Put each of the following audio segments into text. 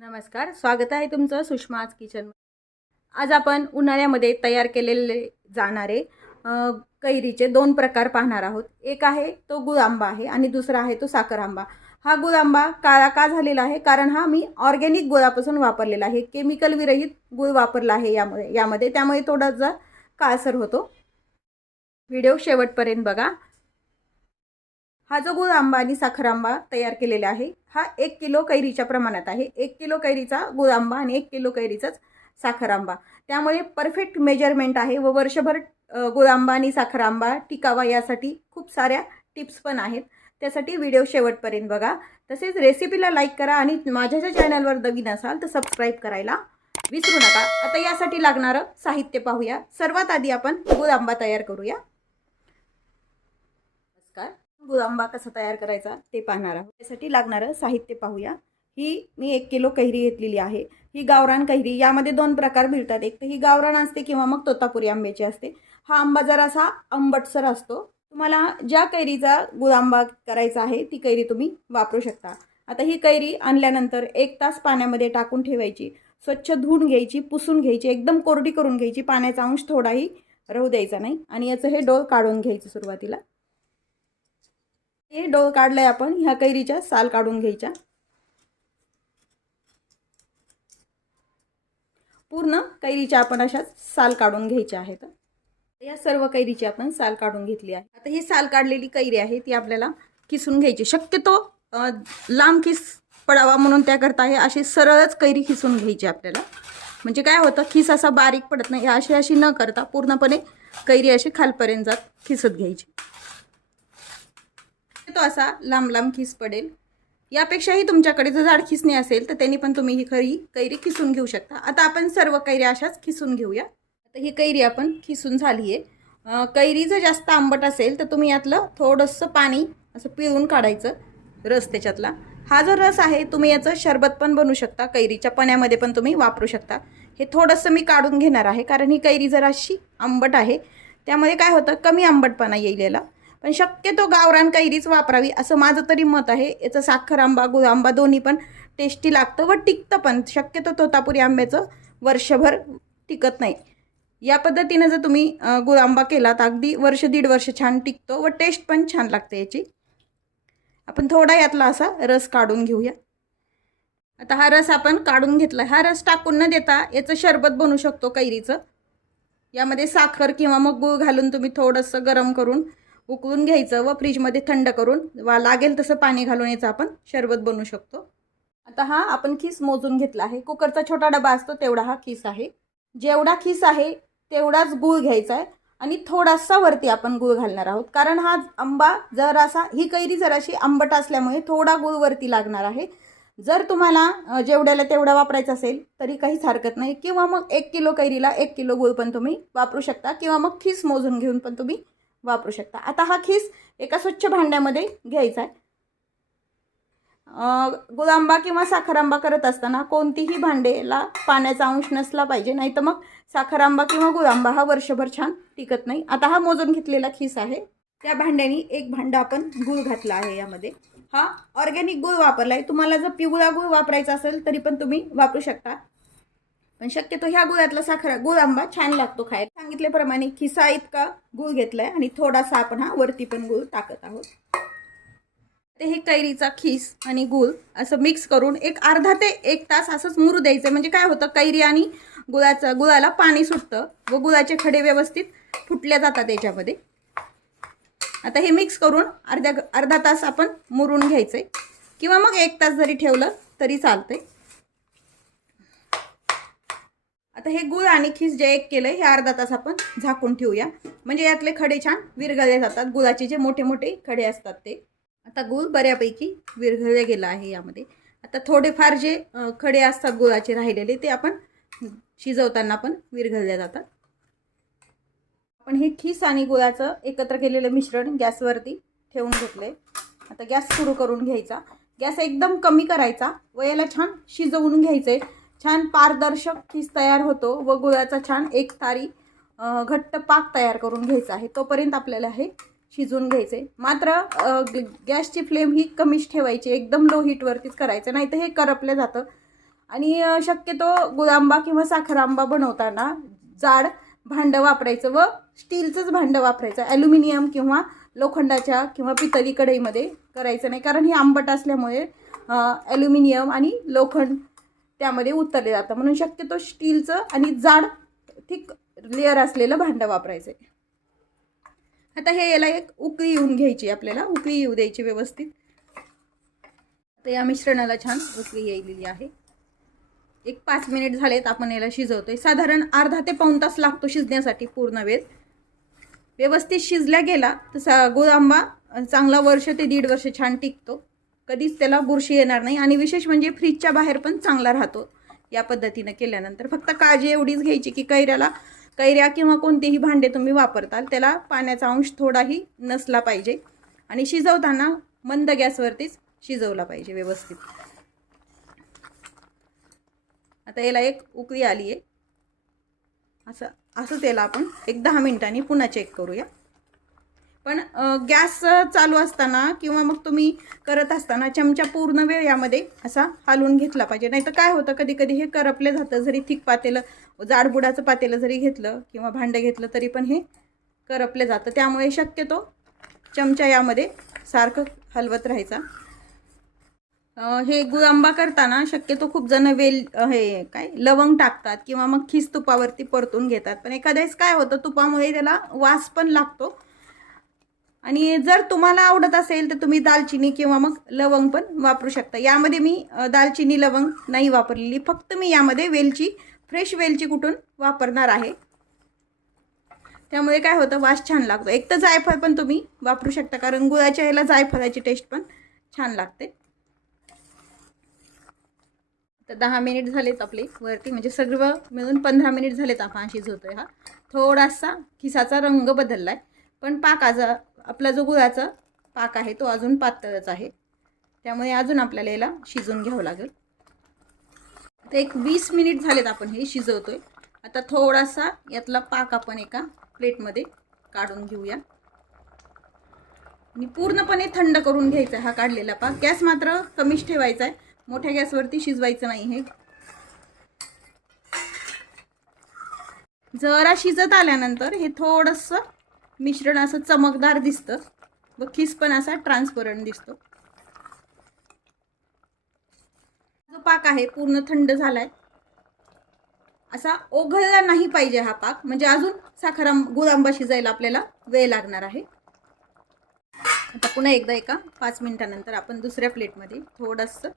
नमस्कार स्वागत आहे तुमचं सुषमा आज किचन. आज आपण उन्हाळ्यामध्ये तयार केलेले जाणारे कैरीचे दोन प्रकार पाहणार आहोत. एक आहे तो गुळ आंबा आहे आणि दुसरा आहे तो साखर आंबा हा गुळ आंबा काळा का झालेला आहे? कारण हा मी ऑर्गॅनिक गुळापासून वापरलेला आहे. केमिकल विरहित गुळ वापरला आहे यामुळे यामध्ये. त्यामुळे थोडासा काळसर होतो. व्हिडिओ शेवटपर्यंत बघा. हा जो गुळ आंबा आणि साखर आंबा तयार केलेला आहे हा एक किलो कैरीच्या प्रमाणात आहे. एक किलो कैरीचा गुळ आंबा आणि एक किलो कैरीचाच साखर आंबा. त्यामुळे परफेक्ट मेजरमेंट आहे व वर्षभर गुळ आंबा आणि साखर आंबा टिकावा यासाठी खूप साऱ्या टिप्स पण आहेत. त्यासाठी व्हिडिओ शेवटपर्यंत बघा. तसेच रेसिपीला लाईक करा आणि माझ्या ज्या चॅनलवर नवीन असाल तर सबस्क्राईब करायला विसरू नका. आता यासाठी लागणारं साहित्य पाहूया. सर्वात आधी आपण गुळ आंबा तयार करूया. नमस्कार. गुदांबा आंबा कसा तयार करायचा ते पाहणार आहोत. त्यासाठी लागणारं साहित्य पाहूया. ही मी एक किलो कैरी घेतलेली आहे. ही गावरान कैरी. यामध्ये दोन प्रकार मिळतात. एक तर ही गावरान असते किंवा मग तोतापुरी आंब्याची असते. हा आंबा जरासा आंबटसर असतो. तुम्हाला ज्या कैरीचा गुदांबा करायचा आहे ती कैरी तुम्ही वापरू शकता. आता ही कैरी आणल्यानंतर एक तास पाण्यामध्ये टाकून ठेवायची. स्वच्छ धुवून घ्यायची पुसून घ्यायची एकदम कोरडी करून घ्यायची. पाण्याचा अंश थोडाही राहू द्यायचा नाही. आणि याचं हे डोल काढून घ्यायचं सुरुवातीला. हे डोळ काढलंय आपण ह्या कैरीच्या साल काढून घ्यायच्या. पूर्ण कैरीच्या आपण अशा साल काढून घ्यायच्या आहेत. या सर्व कैरीची आपण साल काढून घेतली आहे. आता ही साल काढलेली कैरी आहे ती आपल्याला किसून घ्यायची. शक्यतो लांब किस पडावा म्हणून त्याकरता हे अशी सरळच कैरी खिसून घ्यायची आपल्याला. म्हणजे काय होतं खिस असा बारीक पडत नाही अशी अशी न करता पूर्णपणे कैरी अशी खालपर्यंत जात खिसत घ्यायची. तो असा लांब लांब खिस पडेल. यापेक्षाही तुमच्याकडे जर जाड खिसणी असेल तर त्यांनी पण तुम्ही ही खरी कैरी खिसून घेऊ शकता. आता आपण सर्व कैरी अशाच खिसून घेऊया. आता ही कैरी आपण खिसून झाली आहे कैरी जर जास्त आंबट असेल तर तुम्ही यातलं थोडंसं पाणी असं पिळून काढायचं रस त्याच्यातला. हा जो रस आहे तुम्ही याचं शरबत पण बनवू शकता. कैरीच्या पण्यामध्ये पण तुम्ही वापरू शकता. हे थोडंसं मी काढून घेणार आहे कारण ही कैरी जराशी आंबट आहे त्यामध्ये काय होतं? कमी आंबटपणा येईल याला. पण शक्यतो गावरान कैरीच वापरावी असं माझं तरी मत आहे. याचं साखर आंबा गुळ आंबा दोन्ही पण टेस्टी लागतं व टिकतं पण. शक्यतो तोतापुरी आंब्याचं वर्षभर टिकत नाही. या पद्धतीनं जर तुम्ही गुळ आंबा केला तर अगदी वर्ष दीड वर्ष छान टिकतो व टेस्ट पण छान लागते याची. आपण थोडा यातला असा रस काढून घेऊया. आता हा रस आपण काढून घेतला. हा रस टाकून न देता याचं शरबत बनवू शकतो कैरीचं. यामध्ये साखर किंवा मग गूळ घालून तुम्ही थोडंसं गरम करून उकळून घ्यायचं व फ्रीजमध्ये थंड करून वा लागेल तसं पाणी घालून याचं आपण शरबत बनवू शकतो. आता हा आपण खीस मोजून घेतला आहे. कुकरचा छोटा डबा असतो तेवढा हा खीस आहे. जेवढा खीस आहे तेवढाच गूळ घ्यायचा आहे आणि थोडासा वरती आपण गूळ घालणार आहोत. कारण हा आंबा जरासा ही कैरी जराशी आंबट असल्यामुळे थोडा गूळ वरती लागणार आहे. जर तुम्हाला जेवढ्याला तेवढा वापरायचा असेल तरी काहीच हरकत नाही. किंवा मग एक किलो कैरीला एक किलो गूळ पण तुम्ही वापरू शकता. किंवा मग खीस मोजून घेऊन पण तुम्ही वापरू शकता. आता हा खीस एका स्वच्छ भांड्यामध्ये घ्यायचा आहे. गुळांबा किंवा साखरांबा करत असताना कोणतीही भांडेला पाण्याचा अंश नसला पाहिजे नाही तर मग साखरांबा किंवा गुळांबा हा वर्षभर छान टिकत नाही. आता हा मोजून घेतलेला खीस आहे. त्या भांड्याने एक भांडा आपण गूळ घातला आहे यामध्ये. हा ऑर्गॅनिक गुळ वापरला आहे तुम्हाला जर पिवळा गूळ वापरायचा असेल तरी पण तुम्ही वापरू शकता. पण शक्यतो ह्या गुळातला साखर गुळ आंबा छान लागतो खायला. सांगितल्याप्रमाणे खिसा इतका गुळ घेतलाय आणि थोडासा आपण हा वरती पण गुळ टाकत आहोत. ते हे कैरीचा खीस आणि गुळ असं मिक्स करून एक अर्धा ते एक तास असंच मुरू द्यायचं म्हणजे काय होतं कैरी आणि गुळाचं गुळाला पाणी सुटतं व गुळाचे खडे व्यवस्थित फुटल्या जातात त्याच्यामध्ये आता हे मिक्स करून अर्ध्या अर्धा तास आपण मुरून घ्यायचंय. किंवा मग एक तास जरी ठेवलं तरी चालतंय. आता हे गुळ आणि खीस जे एक केलं हे अर्धा तास आपण झाकून ठेवूया. म्हणजे यातले खडे छान विरघळले जातात. गुळाचे जे मोठे मोठे खडे असतात ते. आता गुळ बऱ्यापैकी विरघळले गेला आहे यामध्ये. आता थोडेफार जे खडे असतात गुळाचे राहिलेले ते आपण शिजवताना पण विरघळले जातात. आपण हे खीस आणि गुळाचं एकत्र केलेलं मिश्रण गॅसवरती ठेवून घेतले. आता गॅस सुरू करून घ्यायचा. गॅस एकदम कमी करायचा व याला छान शिजवून घ्यायचं आहे छान पारदर्शक खीस तयार होतो. व गुळाचा छान एक तारी घट्ट पाक तयार करून घ्यायचा आहे. तोपर्यंत आपल्याला हे शिजवून घ्यायचे. मात्र ग- गॅसची फ्लेम ही कमीच ठेवायची. एकदम लो हीटवरतीच करायचं. नाही तर हे करपलं जातं. आणि शक्यतो गुळांबा किंवा साखर आंबा बनवताना जाड भांडं वापरायचं व स्टीलचंच भांडं वापरायचं. ॲल्युमिनियम किंवा लोखंडाच्या किंवा पितळी कढईमध्ये करायचं नाही. कारण हे आंबट असल्यामुळे ॲल्युमिनियम आणि लोखंड त्यामध्ये उतरले जातं. म्हणून शक्यतो स्टीलचं आणि जाड थिक लेअर असलेलं भांडं वापरायचं. आहे आता हे याला एक उकळी येऊन घ्यायची आपल्याला. उकळी येऊ द्यायची व्यवस्थित. आता या मिश्रणाला छान उकळी यायलेली आहे. एक पाच मिनिट झालेत आपण याला शिजवतोय. साधारण अर्धा ते पाऊण तास लागतो शिजण्यासाठी पूर्ण वेळ. व्यवस्थित शिजल्या गेला तसा गोदांबा चांगला वर्ष ते दीड वर्ष छान टिकतो. कधीच त्याला बुरशी येणार नाही आणि विशेष म्हणजे फ्रीजच्या बाहेर पण चांगला राहतो. या पद्धतीनं केल्यानंतर फक्त काळजी एवढीच घ्यायची की कैऱ्याला कैऱ्या किंवा कोणतेही भांडे तुम्ही वापरताल त्याला पाण्याचा अंश थोडाही नसला पाहिजे. आणि शिजवताना मंद गॅसवरतीच शिजवला पाहिजे व्यवस्थित. आता याला एक उकळी आली आहे असं असंच याला आपण एक दहा मिनिटांनी पुन्हा चेक करूया. पण गॅस चालू असताना किंवा मग तुम्ही करत असताना चमचा पूर्ण वेळ यामध्ये असा हालवून घेतला पाहिजे. नाही तर काय होतं कधी कधी हे करपले जातं. जरी थिक पातेलं जाडबुडाचं पातेलं जरी घेतलं किंवा भांडं घेतलं तरी पण हे करपले जातं. त्यामुळे शक्यतो चमचा यामध्ये सारखं हलवत राहायचा. हे गुळांबा करताना शक्यतो खूप जण वेल हे काय लवंग टाकतात किंवा मग खिस तुपावरती परतून घेतात. पण एखाद्याच काय होतं तुपामुळे त्याला वास पण लागतो. आणि जर तुम्हाला आवडत असेल तर तुम्ही दालचिनी किंवा मग लवंग पण वापरू शकता. यामध्ये मी दालचिनी लवंग नाही वापरलेली. फक्त मी यामध्ये वेलची फ्रेश वेलची कुठून वापरणार आहे. त्यामुळे काय होतं वास छान लागतो. एक तर जायफळ पण तुम्ही वापरू शकता कारण गुळाच्या याला जायफळाची टेस्ट पण छान लागते. तर दहा मिनिट झालेत आपले वरती म्हणजे सगळं मिळून पंधरा मिनिट झालेत आपण शिजवतोय हा. थोडासा खिसाचा रंग बदलला आहे पण पाक आज आपला जो गुळाचा पाक आहे तो अजून पातळच आहे. त्यामुळे अजून आपल्याला याला शिजवून घ्यावं लागेल. तर एक वीस मिनिट झालेत आपण हे शिजवतोय. आता थोडासा यातला पाक आपण एका प्लेटमध्ये काढून घेऊया. आणि पूर्णपणे थंड करून घ्यायचा आहे हा काढलेला पाक. गॅस मात्र कमीच ठेवायचा आहे. मोठ्या गॅसवरती शिजवायचं नाही हे. जरा शिजत आल्यानंतर हे थोडंसं मिश्रण असं चमकदार दिसतं. व खिस पण असा ट्रान्सपरंट दिसतो. जो पाक आहे पूर्ण थंड झालाय. असा ओघळला नाही पाहिजे हा पाक. म्हणजे अजून साखराम गुळांबा शिजायला आपल्याला वेळ लागणार आहे. आता पुन्हा एकदा एका पाच मिनिटानंतर आपण दुसऱ्या प्लेटमध्ये थोडंसं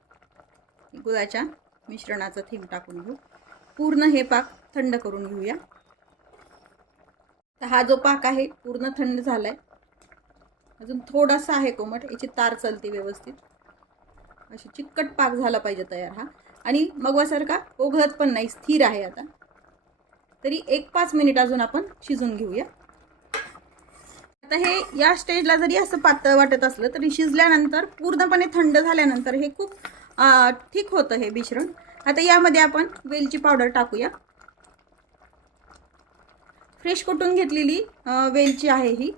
गुळाच्या मिश्रणाचं थेंब टाकून घेऊ. पूर्ण हे पाक थंड करून घेऊया. तर हा जो पाक आहे पूर्ण थंड झाला आहे अजून थोडासा आहे कोमट याची तार चालते व्यवस्थित. अशी चिकट पाक झाला पाहिजे तयार हा. आणि मगवासारखा ओघळत पण नाही स्थिर आहे आता. तरी एक पाच मिनिट अजून आपण शिजून घेऊया. आता हे या स्टेजला जरी असं पातळ वाटत असलं तरी शिजल्यानंतर पूर्णपणे थंड झाल्यानंतर हे खूप ठीक होतं हे मिश्रण. आता यामध्ये आपण वेलची पावडर टाकूया. फ्रेश कुटून घेतलेली वेलची आहे ही.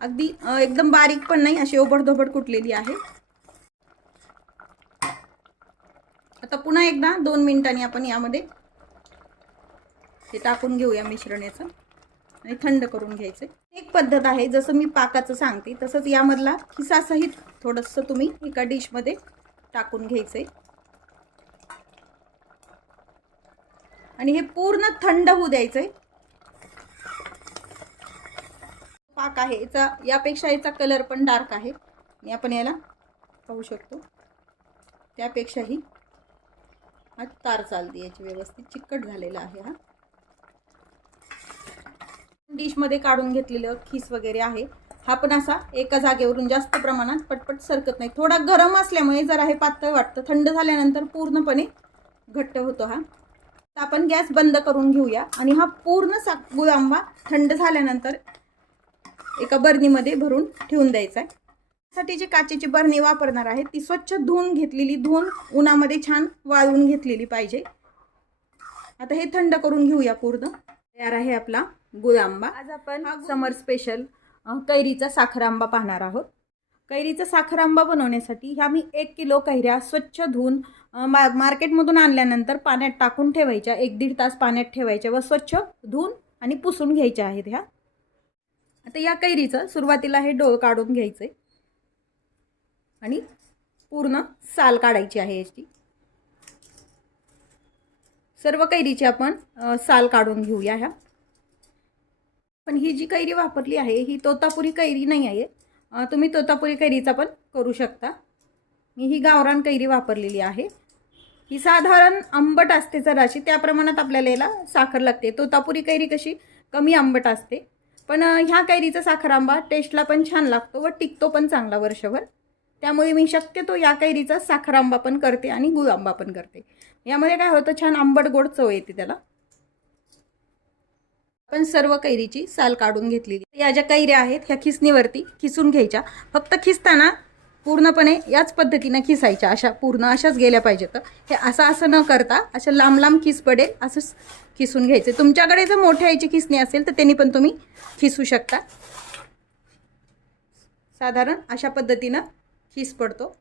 अगदी एकदम बारीक पण नाही अशी ओबडधोबड कुटलेली आहे. आता पुन्हा एकदा दोन मिनिटांनी आपण यामध्ये हे टाकून घेऊया मिश्रण याचं आणि थंड करून घ्यायचं. एक पद्धत आहे जसं मी पाकाचं सांगते तसंच यामधला खिसासहित थोडंसं तुम्ही एका डिशमध्ये टाकून घ्यायचे आणि हे पूर्ण थंड होऊ द्यायचंय. पाक आहे. याचा यापेक्षा याचा कलर पण डार्क आहे. आणि आपण याला पाहू शकतो. त्यापेक्षाही हा तार चालते. याची व्यवस्थित चिकट झालेला आहे हा. डिशमध्ये काढून घेतलेलं खीस वगैरे आहे. हा पण असा एका जागेवरून जास्त प्रमाणात पटपट सरकत नाही. थोडा गरम असल्यामुळे जरा हे पातळ वाटतं. थंड झाल्यानंतर पूर्णपणे घट्ट होतो हा. तर आपण गॅस बंद करून घेऊया. आणि हा पूर्ण सा गुळांबा थंड झाल्यानंतर एका बरणीमध्ये भरून ठेवून द्यायचा आहे. साठी जी काचेची बरणी वापरणार आहे ती स्वच्छ धुवून घेतलेली धुवून उन्हामध्ये छान वाळवून घेतलेली पाहिजे. आता हे थंड करून घेऊया पूर्ण. तयार आहे आपला गुळ आंबा आज आपण समर स्पेशल कैरीचा साखर आंबा पाहणार आहोत. कैरीचा साखर आंबा बनवण्यासाठी ह्या मी एक किलो कैऱ्या स्वच्छ धुवून मा मार्केटमधून आणल्यानंतर पाण्यात टाकून ठेवायच्या. एक दीड तास पाण्यात ठेवायच्या व स्वच्छ धुवून आणि पुसून घ्यायच्या आहेत ह्या. आता या कैरीचं सुरुवातीला हे डोळ काढून घ्यायचं आहे आणि पूर्ण साल काढायची आहे याची. सर्व कैरीची आपण साल काढून घेऊया ह्या. पण ही जी कैरी वापरली आहे ही तोतापुरी कैरी नाही आहे. तुम्ही तोतापुरी कैरीचा पण करू शकता. मी ही गावरान कैरी वापरलेली आहे. ही साधारण आंबट असते जराशी त्या प्रमाणात आपल्याला याला साखर लागते. तोतापुरी कैरी कशी? कमी आंबट असते. पण ह्या कैरीचा साखर आंबा टेस्टला पण छान लागतो व टिकतो पण चांगला वर्षभर. त्यामुळे मी शक्यतो या कैरीचा साखर आंबा पण करते आणि गुळ आंबा पण करते. यामध्ये काय होतं छान आंबट गोड चव येते त्याला. पण सर्व कैरीची साल काढून घेतलेली या ज्या कैऱ्या आहेत ह्या खिसणीवरती खिसून घ्यायच्या. फक्त खिसताना पूर्णपणे याच पद्धतीनं खिसायच्या. अशा पूर्ण अशाच गेल्या पाहिजेत. हे असं असं न करता अशा लांब लांब खिस पडेल असंच खिसून घ्यायचे. तुमच्याकडे जर मोठ्या याची खिसणी असेल तर त्यांनी पण तुम्ही खिसू शकता. साधारण अशा पद्धतीनं खिस पडतो.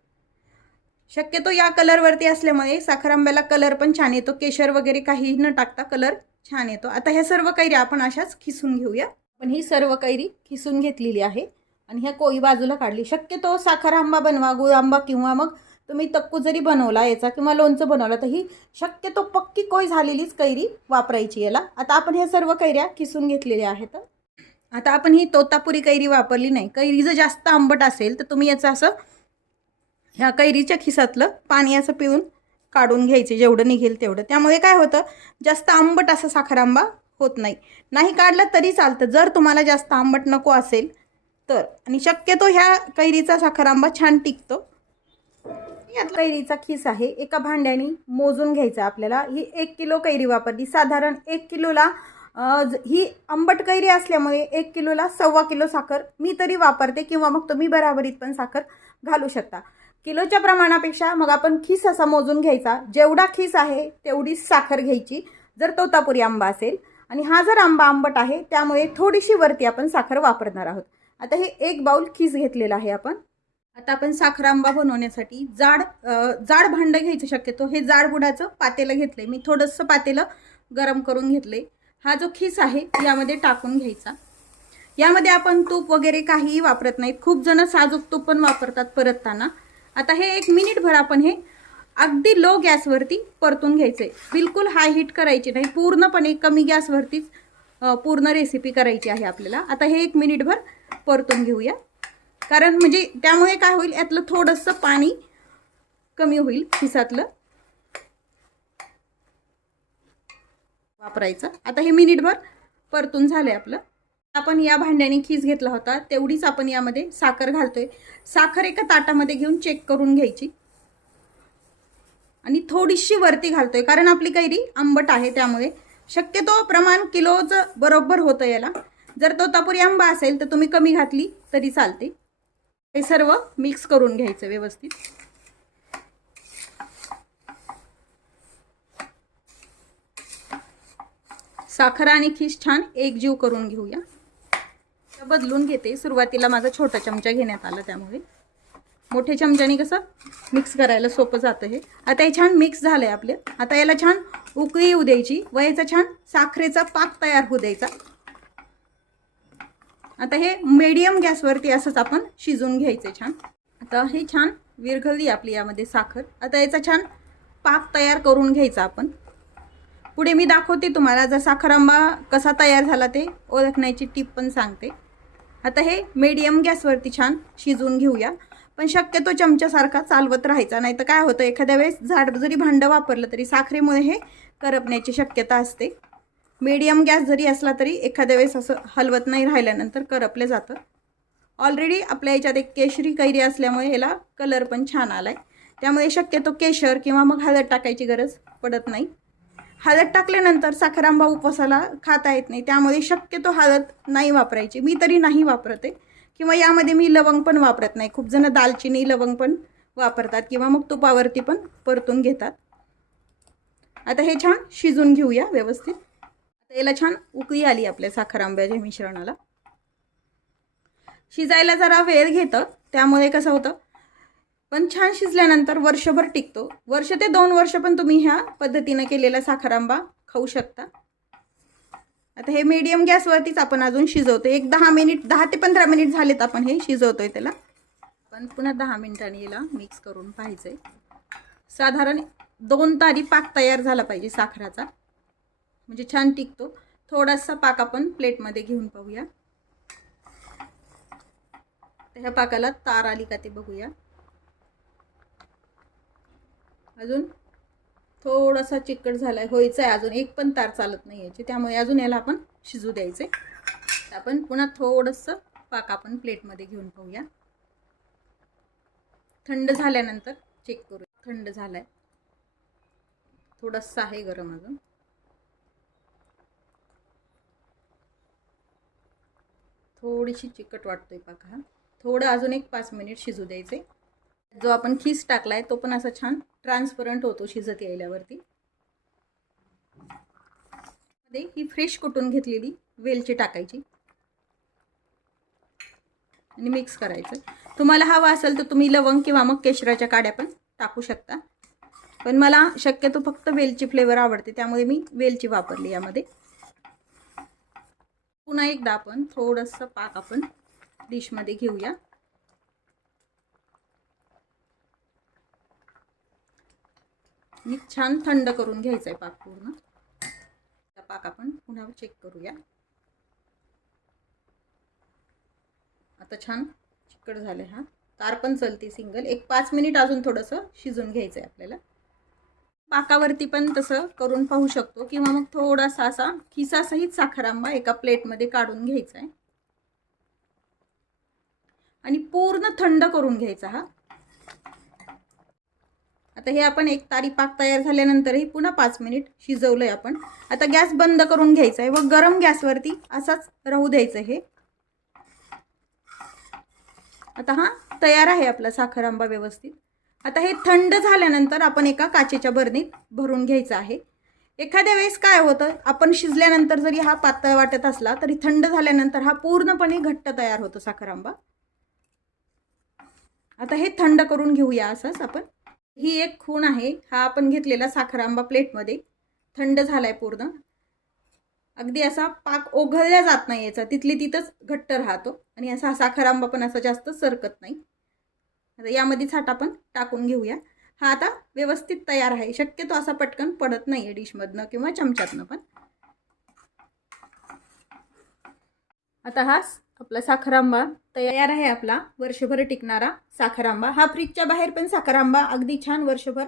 शक्यतो या कलरवरती असल्यामुळे साखर आंब्याला कलर पण छान येतो. केशर वगैरे काही न टाकता कलर छान येतो. आता ह्या सर्व कैरी आपण अशाच खिसून घेऊया. पण ही सर्व कैरी खिसून घेतलेली आहे. आणि ह्या कोळी बाजूला काढली. शक्यतो साखर आंबा बनवा गुळ आंबा किंवा मग तुम्ही तक्कू जरी बनवला याचा किंवा लोणचं बनवलं तर ही शक्यतो पक्की कोय झालेलीच कैरी वापरायची याला. आता आपण ह्या सर्व कैऱ्या खिसून घेतलेल्या आहेत. आता आपण ही तोतापुरी कैरी वापरली नाही. कैरी जर जास्त आंबट असेल तर तुम्ही याचं असं ह्या कैरीच्या खिसातलं पाणी असं पिऊन काढून घ्यायचे. जेवढं निघेल तेवढं. त्यामुळे काय होतं जास्त आंबट असा साखर आंबा होत नाही. नाही काढला तरी चालतं. जर तुम्हाला जास्त आंबट नको असेल तर. आणि शक्यतो ह्या कैरीचा साखर आंबा छान टिकतो. यात कैरीचा खिस आहे. एका भांड्याने मोजून घ्यायचा आपल्याला. ही एक किलो कैरी वापरली. साधारण एक किलोला ही आंबट कैरी असल्यामुळे एक किलोला सव्वा किलो साखर मी तरी वापरते किंवा मग तुम्ही बराबरीत पण साखर घालू शकता. किलोच्या प्रमाणापेक्षा मग आपण खिस असा मोजून घ्यायचा. जेवढा खिस आहे तेवढी साखर घ्यायची. जर तोतापुरी आंबा असेल आणि हा जर आंबा आंबट आहे त्यामुळे थोडीशी वरती आपण साखर वापरणार आहोत. आता हे एक बाउल खिस घेतलेला आहे आपण. आता आपण साखर आंबा बनवण्यासाठी जाड जाड भांडं घ्यायचं शक्यतो. हे जाड बुडाचं पातेलं घेतलंय. मी थोडंसं पातेलं गरम करून घेतले हा जो खिस आहे यामध्ये टाकून घ्यायचा. यामध्ये आपण तूप वगैरे काहीही वापरत नाहीत खूप जण साजूक तूप पण वापरतात परतताना. आता हे एक मिनिटभर आपण हे अगदी लो गॅसवरती परतून घ्यायचं आहे बिलकुल हाय हीट करायची नाही. पूर्णपणे कमी गॅसवरतीच पूर्ण रेसिपी करायची आहे आपल्याला. आता हे एक मिनिटभर परतून घेऊया. कारण म्हणजे त्यामुळे काय होईल यातलं थोडंसं पाणी कमी होईल खिसातलं. वापरायचं. आता हे मिनिटभर परतून झालंय आपलं. आपण या भांड्याने खीस घेतला होता तेवढीच आपण यामध्ये साखर घालतोय. साखर एका ताटामध्ये घेऊन चेक करून घ्यायची. आणि थोडीशी वरती घालतोय कारण आपली कैरी आंबट आहे त्यामुळे. शक्यतो प्रमाण किलोचं बरोबर होतं याला. जर तो तापुरी आंबा असेल तर तुम्ही कमी घातली तरी चालते. हे सर्व मिक्स करून घ्यायचं व्यवस्थित. साखर आणि खीस छान एकजीव करून घेऊया. बदलून घेते. सुरुवातीला माझा छोटा चमचा घेण्यात आला त्यामुळे. मोठ्या चमच्याने कसं मिक्स करायला सोपं जातं हे. आता हे छान मिक्स झालं आहे आपले. आता याला छान उकळी येऊ द्यायची व याचा छान साखरेचा पाक तयार होऊ द्यायचा. आता हे मीडियम गॅसवरती असंच आपण शिजवून घ्यायचं छान. आता हे छान विरघळली आपली यामध्ये साखर. आता याचा छान पाक तयार करून घ्यायचा आपण. पुढे मी दाखवते तुम्हाला जर साखर आंबा कसा तयार झाला ते ओळखण्याची टीप पण सांगते. आता हे मीडियम गॅसवरती छान शिजवून घेऊया. पण शक्यतो चमच्यासारखा चालवत राहायचा नाही तर काय होतं एखाद्या वेळेस झाड जरी भांडं वापरलं तरी साखरेमुळे हे करपण्याची शक्यता असते. मीडियम गॅस जरी असला तरी एखाद्या वेळेस असं हलवत नाही राहिल्यानंतर करपले जातं. ऑलरेडी आपल्या याच्यात एक केशरी कैरी असल्यामुळे ह्याला कलर पण छान आला आहे त्यामुळे शक्यतो केशर किंवा मग हळद टाकायची गरज पडत नाही. हळद टाकल्यानंतर साखरांबा उपवासाला खाता येत नाही. त्यामुळे शक्यतो हळद नाही वापरायची. मी तरी नाही वापरते. किंवा यामध्ये मी लवंग पण वापरत नाही. खूप जण दालचिनी लवंग पण वापरतात किंवा मग तुपावरती पण परतून घेतात. आता हे छान शिजून घेऊया व्यवस्थित. तेला याला छान उकळी आली आपल्या साखर आंब्याच्या मिश्रणाला. शिजायला जरा वेळ घेतं त्यामुळे कसं होतं पण छान शिजल्यानंतर वर्षभर टिकतो. वर्ष ते दोन वर्ष पण तुम्ही ह्या पद्धतीनं केलेला साखर आंबा खाऊ शकता. आता हे मीडियम गॅसवरतीच आपण अजून शिजवतो एक दहा मिनिट दहा ते पंधरा मिनिट झालेत आपण हे शिजवतोय त्याला. पण पुन्हा दहा मिनिटांनी याला मिक्स करून पाहिजे साधारण दोन तारी पाक तयार झाला पाहिजे साखराचा. म्हणजे छान टिकतो. थोडासा पाक आपण प्लेटमध्ये घेऊन पाहूया. ह्या पाकाला तार आली का ते बघूया. अजून थोडासा चिकट झालाय होयचा आहे अजून. एक पण तार चालत नाही याची. त्यामुळे अजून याला आपण शिजू द्यायचे आहे आपण पुन्हा थोडंसं पाक आपण प्लेटमध्ये घेऊन पाहूया. थंड झाल्यानंतर चेक करू थंड झालाय. थोडंसं आहे गरम अजून. थोडीशी चिकट वाटतोय पाक हा थोडं अजून एक पाच मिनिट शिजू द्यायचे. जो आपण खीस टाकला आहे तो पण असा छान ट्रान्सपरंट होतो शिजत यायल्यावरती. मध्ये ही फ्रेश कुटून घेतलेली? वेलची टाकायची. आणि मिक्स करायचं. तुम्हाला हवं असेल तर तुम्ही लवंग किंवा मग केशराच्या काड्या पण टाकू शकता. पण मला शक्यतो फक्त वेलची फ्लेवर आवडते त्यामुळे मी वेलची वापरली यामध्ये. पुन्हा एकदा आपण थोडंसं पाक आपण डिशमध्ये घेऊया. मी छान थंड करून घ्यायचा आहे पाक पूर्ण. पाक आपण पुन्हा चेक करूया. आता छान चिकट झाले हा. तार पण चलते सिंगल एक पाच मिनिट अजून थोडंसं शिजून घ्यायचं आहे आपल्याला. पाकावरती पण तसं करून पाहू शकतो. किंवा मग थोडासा असा खिसासहित साखर आंबा एका प्लेटमध्ये काढून घ्यायचा आहे. आणि पूर्ण थंड करून घ्यायचा हा. आता हे आपण एक तारी पाक तयार झाल्यानंतरही पुन्हा पाच मिनिट शिजवलंय आपण. आता गॅस बंद करून घ्यायचा आहे व गरम गॅसवरती असाच राहू द्यायचं हे. आता हा तयार आहे आपला साखर आंबा व्यवस्थित. आता हे थंड झाल्यानंतर आपण एका काचेच्या बरणीत भरून घ्यायचं आहे. एखाद्या वेळेस काय होतं आपण शिजल्यानंतर जरी हा पातळ वाटत असला तरी थंड झाल्यानंतर हा पूर्णपणे घट्ट तयार होतो साखर आंबा आता हे थंड करून घेऊया असंच आपण. ही एक खूण आहे हा आपण घेतलेला साखर आंबा प्लेटमध्ये. थंड झालाय पूर्ण. अगदी असा पाक ओघळल्या जात नाही याचा. तिथली तिथंच घट्ट राहतो. आणि असा साखरांबा पण असा जास्त सरकत नाही. आता यामध्येच हाट आपण टाकून घेऊया. हा आता व्यवस्थित तयार आहे. शक्यतो असा पटकन पडत नाही आहे डिशमधनं किंवा चमच्यातनं पण. आता हा आपला साखर आंबा तयार आहे आपला. वर्षभर टिकणारा साखर आंबा हा फ्रीजच्या बाहेर पण साखर आंबा अगदी छान वर्षभर